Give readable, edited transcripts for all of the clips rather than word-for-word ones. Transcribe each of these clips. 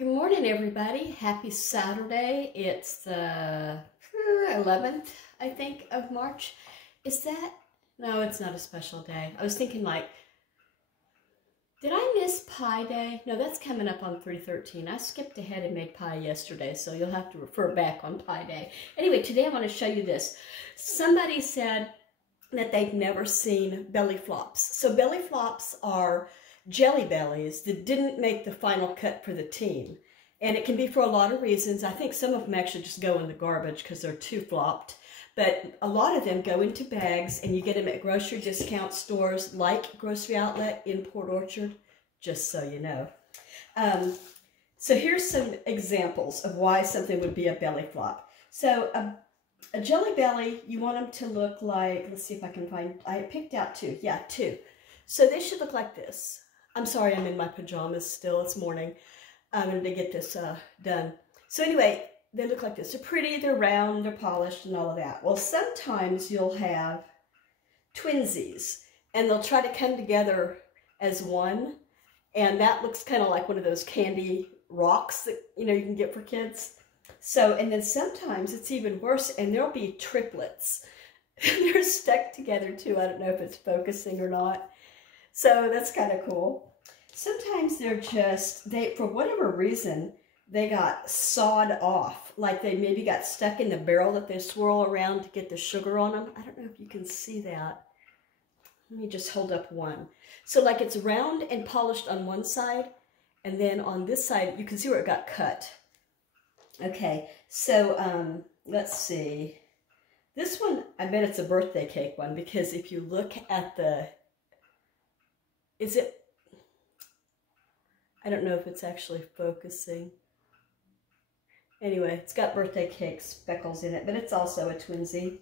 Good morning, everybody. Happy Saturday. It's the 11th, I think, of March. Is that? No, it's not a special day. I was thinking like, did I miss Pie Day? No, that's coming up on 3/13. I skipped ahead and made pie yesterday, so you'll have to refer back on Pie Day. Anyway, today I want to show you this. Somebody said that they've never seen Bellyflops. So Bellyflops are jelly bellies that didn't make the final cut for the team. And it can be for a lot of reasons. I think some of them actually just go in the garbage because they're too flopped. But a lot of them go into bags, and you get them at grocery discount stores like Grocery Outlet in Port Orchard, just so you know. So here's some examples of why something would be a belly flop. So a jelly belly, you want them to look like, let's see if I can find, I picked out two. Yeah, two. So they should look like this. I'm sorry, I'm in my pajamas still. It's morning. I'm going to get this done. So anyway, they look like this. They're pretty, they're round, they're polished, and all of that. Well, sometimes you'll have twinsies, and they'll try to come together as one, and that looks kind of like one of those candy rocks that, you know, you can get for kids. So, and then sometimes it's even worse, and there'll be triplets. They're stuck together too. I don't know if it's focusing or not. So that's kind of cool. Sometimes they're just, for whatever reason, they got sawed off. Like they maybe got stuck in the barrel that they swirl around to get the sugar on them. I don't know if you can see that. Let me just hold up one. So like it's round and polished on one side, and then on this side, you can see where it got cut. Okay, so let's see. This one, I bet it's a birthday cake one, because if you look at the, I don't know if it's actually focusing. Anyway, it's got birthday cake speckles in it, but it's also a twinsy.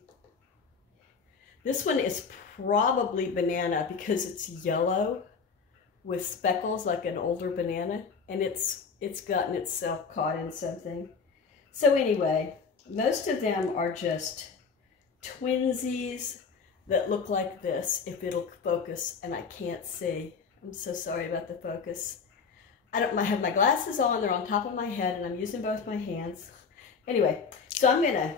This one is probably banana because it's yellow with speckles like an older banana, and it's gotten itself caught in something. So anyway, most of them are just twinsies that look like this, if it'll focus, and I can't see. I'm so sorry about the focus. I have my glasses on, they're on top of my head, and I'm using both my hands. Anyway, so I'm gonna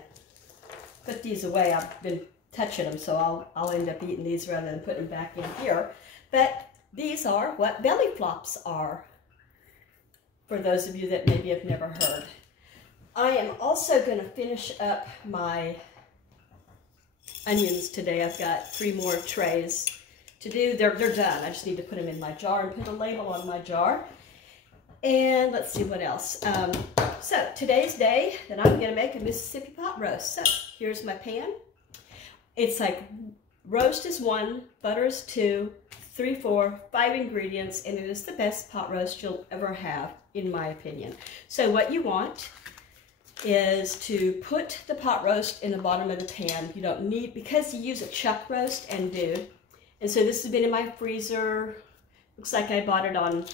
put these away. I've been touching them, so I'll end up eating these rather than putting them back in here. But these are what belly flops are, for those of you that maybe have never heard. I am also gonna finish up my onions today. I've got 3 more trays to do. They're done. I just need to put them in my jar and put a label on my jar. And let's see what else. So today's day that I'm going to make a Mississippi pot roast. So here's my pan. It's like roast is 1, butter is 2, 3, 4, 5 ingredients, and it is the best pot roast you'll ever have, in my opinion. So what you want is to put the pot roast in the bottom of the pan. You don't need, because you use a chuck roast and do. And so this has been in my freezer. Looks like I bought it on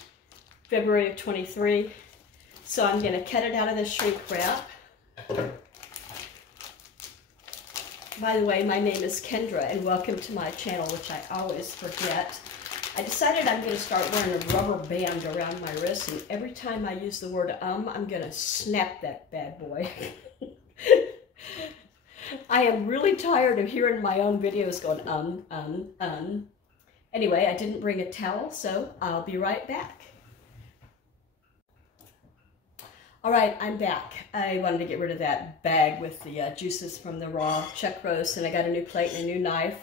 February of 23. So I'm going to cut it out of the shrink wrap. By the way, my name is Kendra, and welcome to my channel, which I always forget. I decided I'm going to start wearing a rubber band around my wrist, and every time I use the word I'm going to snap that bad boy. I am really tired of hearing my own videos going Anyway, I didn't bring a towel, so I'll be right back. All right, I'm back. I wanted to get rid of that bag with the juices from the raw chuck roast, and I got a new plate and a new knife.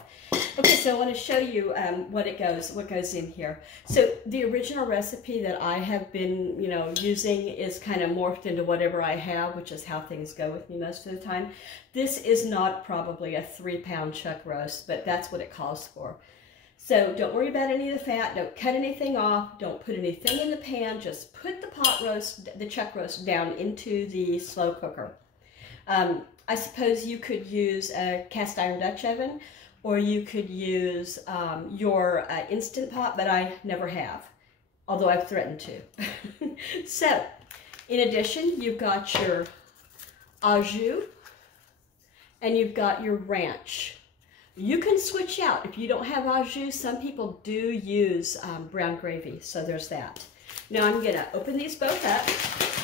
Okay, so I want to show you what goes in here. So the original recipe that I have been, using is kind of morphed into whatever I have, which is how things go with me most of the time. This is not probably a 3-pound chuck roast, but that's what it calls for. So don't worry about any of the fat, don't cut anything off, don't put anything in the pan, just put the chuck roast down into the slow cooker. I suppose you could use a cast iron Dutch oven, or you could use your Instant Pot, but I never have, although I've threatened to. So, in addition, you've got your au jus, and you've got your ranch. You can switch out. If you don't have au jus, some people do use brown gravy, so there's that. Now I'm going to open these both up.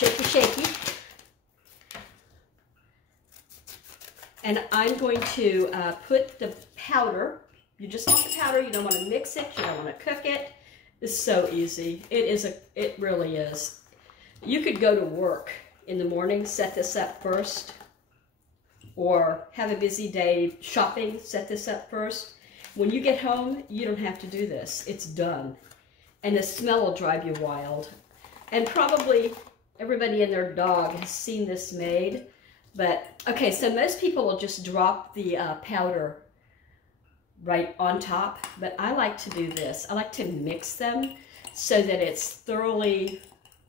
shaky, shaky. And I'm going to put the powder. You just want the powder. You don't want to mix it. You don't want to cook it. It's so easy. It really is. You could go to work in the morning, set this up first, or have a busy day shopping, set this up first. When you get home, you don't have to do this. It's done. And the smell will drive you wild. And probably everybody and their dog has seen this made. But, okay, so most people will just drop the powder right on top. But I like to do this. I like to mix them so that it's thoroughly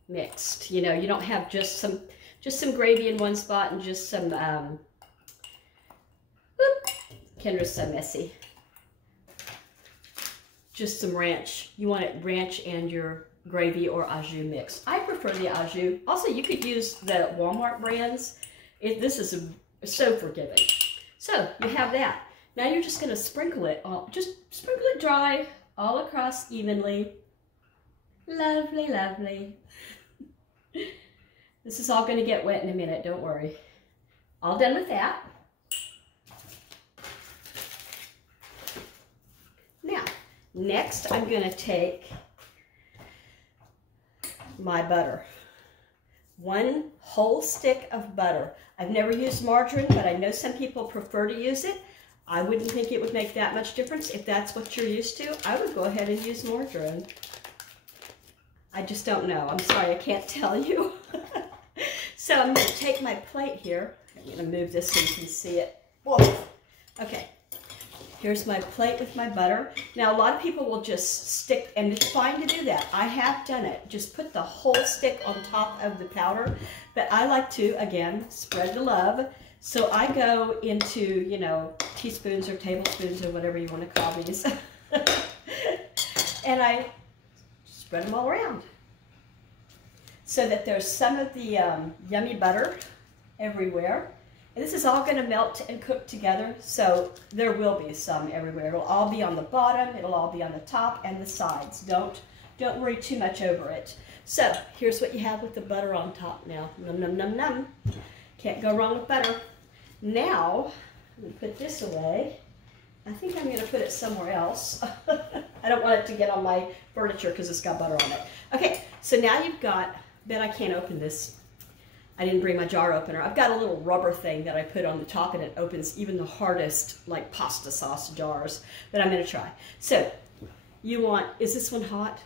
mixed. You know, you don't have just some gravy in one spot and just some, Kendra's so messy. Just some ranch. You want it ranch and your gravy or au jus mix. I prefer the au jus. Also, you could use the Walmart brands. This is so forgiving. So, you have that. Now you're just going to sprinkle it, just sprinkle it dry all across evenly. Lovely, lovely. This is all going to get wet in a minute, don't worry. All done with that. Now, next I'm going to take my butter. 1 whole stick of butter. I've never used margarine, but I know some people prefer to use it. I wouldn't think it would make that much difference. If that's what you're used to, I would go ahead and use margarine. I just don't know. I'm sorry, I can't tell you. So I'm going to take my plate here. I'm going to move this so you can see it. Whoa. Okay. Here's my plate with my butter. Now, a lot of people will just stick, and it's fine to do that. I have done it. Just put the whole stick on top of the powder. But I like to, again, spread the love. So I go into, you know, teaspoons or tablespoons or whatever you want to call these. And I spread them all around so that there's some of the yummy butter everywhere. And this is all going to melt and cook together, so there will be some everywhere. It'll all be on the bottom, it'll all be on the top and the sides. Don't worry too much over it. So here's what you have with the butter on top now. Num, num, num, num. Can't go wrong with butter. Now, I'm going to put this away. I think I'm going to put it somewhere else. I don't want it to get on my furniture because it's got butter on it. Okay, so now you've got, bet I can't open this. I didn't bring my jar opener. I've got a little rubber thing that I put on the top and it opens even the hardest, like pasta sauce jars. But I'm going to try. So, you want, is this one hot?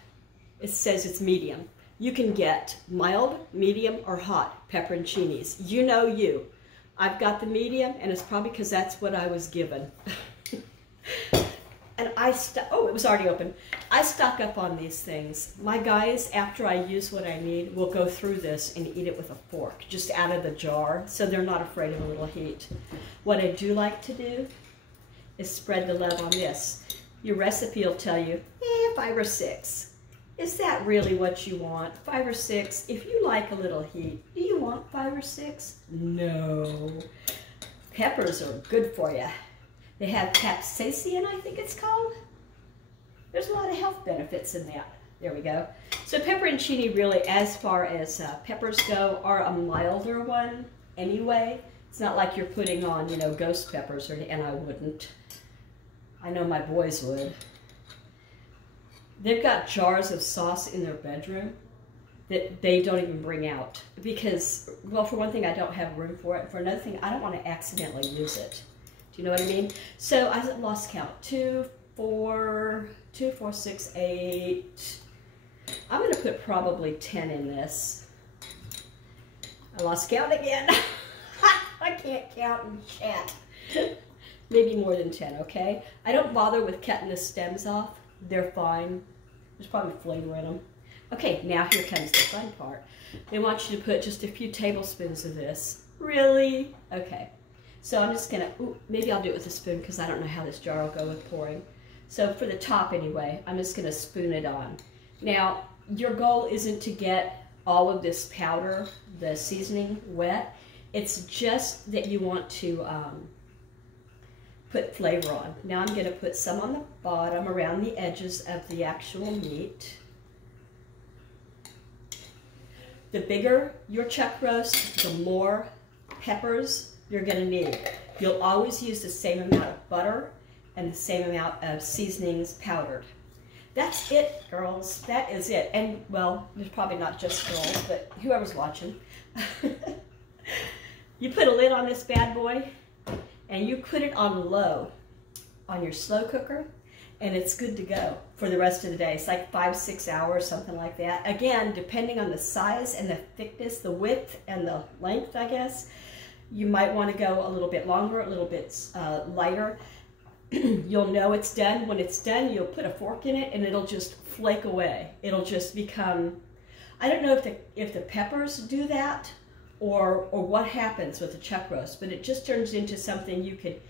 It says it's medium. You can get mild, medium, or hot pepperoncinis. You know you. I've got the medium, and it's probably because that's what I was given. And oh, it was already open. I stock up on these things. My guys, after I use what I need, will go through this and eat it with a fork, just out of the jar, so they're not afraid of a little heat. What I do like to do is spread the love on this. Your recipe will tell you, 5 or 6. Is that really what you want? 5 or 6? If you like a little heat, do you want 5 or 6? No. Peppers are good for you. They have capsaicin, I think it's called. There's a lot of health benefits in that. There we go. So pepperoncini really, as far as peppers go, are a milder one anyway. It's not like you're putting on, you know, ghost peppers, and I wouldn't. I know my boys would. They've got jars of sauce in their bedroom that they don't even bring out because, well, for one thing, I don't have room for it. For another thing, I don't want to accidentally use it. Do you know what I mean? So I lost count. 2, 4, 6, 8. I'm going to put probably 10 in this. I lost count again. I can't count in chat. Maybe more than 10, okay? I don't bother with cutting the stems off. They're fine. There's probably flavor in them. Okay, now here comes the fun part. They want you to put just a few tablespoons of this. Really? Okay. So I'm just gonna, maybe I'll do it with a spoon because I don't know how this jar will go with pouring. So for the top anyway, I'm just gonna spoon it on. Now, your goal isn't to get all of this powder, the seasoning, wet. It's just that you want to put flavor on. Now I'm gonna put some on the bottom around the edges of the actual meat. The bigger your chuck roast, the more peppers you're going to need. You'll always use the same amount of butter and the same amount of seasonings powdered. That's it, girls. That is it. And, well, there's probably not just girls, but whoever's watching. You put a lid on this bad boy, and you put it on low on your slow cooker, and it's good to go for the rest of the day. It's like 5-6 hours, something like that. Again, depending on the size and the thickness, the width and the length, I guess, you might want to go a little bit longer, a little bit lighter. You'll know it's done. When it's done, you'll put a fork in it and it'll just flake away. It'll just become, I don't know if the peppers do that or what happens with the chuck roast, but it just turns into something you could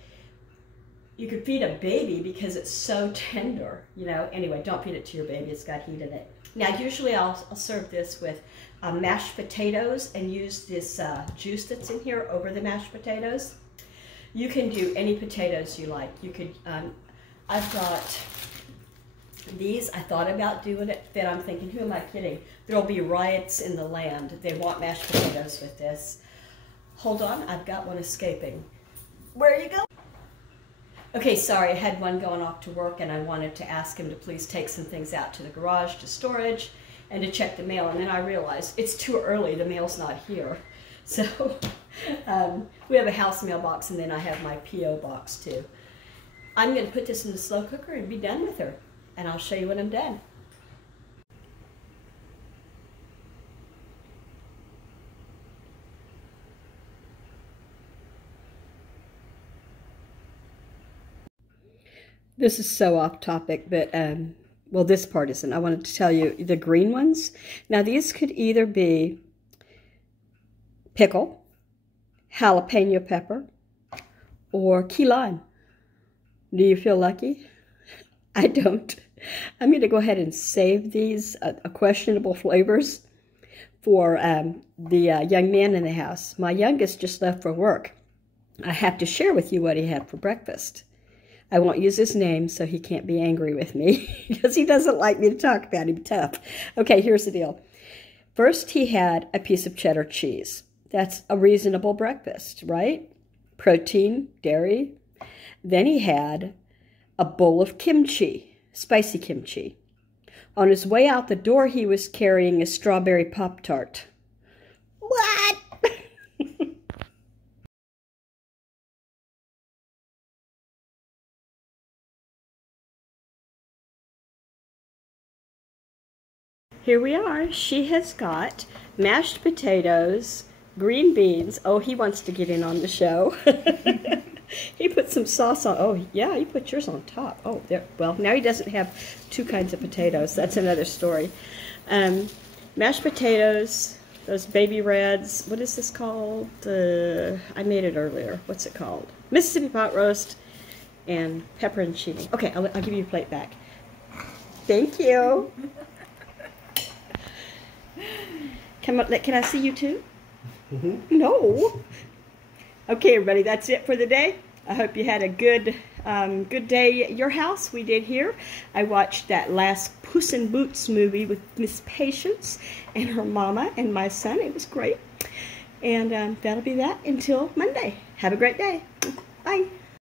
feed a baby because it's so tender, you know. Anyway, don't feed it to your baby. It's got heat in it. Now, usually I'll serve this with mashed potatoes and use this juice that's in here over the mashed potatoes. You can do any potatoes you like. You could, I've got these. I thought about doing it, then I'm thinking, who am I kidding? There'll be riots in the land. They want mashed potatoes with this. Hold on, I've got one escaping. Where you go? Okay, sorry, I had one going off to work and I wanted to ask him to please take some things out to the garage to storage and to check the mail. And then I realized it's too early, the mail's not here. So we have a house mailbox and then I have my P.O. box too. I'm going to put this in the slow cooker and be done with her. And I'll show you when I'm done. This is so off topic, but well, this part isn't. I wanted to tell you the green ones. Now, these could either be pickle, jalapeno pepper, or key lime. Do you feel lucky? I don't. I'm going to go ahead and save these questionable flavors for the young man in the house. My youngest just left for work. I have to share with you what he had for breakfast. I won't use his name so he can't be angry with me because he doesn't like me to talk about him tough. Okay, here's the deal. First, he had a piece of cheddar cheese. That's a reasonable breakfast, right? Protein, dairy. Then he had a bowl of kimchi, spicy kimchi. On his way out the door, he was carrying a strawberry Pop-Tart. What? Here we are. She has got mashed potatoes, green beans. Oh, he wants to get in on the show. He put some sauce on. Oh, yeah, you put yours on top. Oh, there. Well, now he doesn't have two kinds of potatoes. That's another story. Mashed potatoes, those baby reds. What is this called? I made it earlier. What's it called? Mississippi pot roast and pepper and chili. Okay, I'll give you your plate back. Thank you. Can I see you too? Mm-hmm. No. Okay, everybody, that's it for the day. I hope you had a good day at your house. We did here. I watched that last Puss in Boots movie with Miss Patience and her mama and my son. It was great. And that'll be that until Monday. Have a great day. Bye.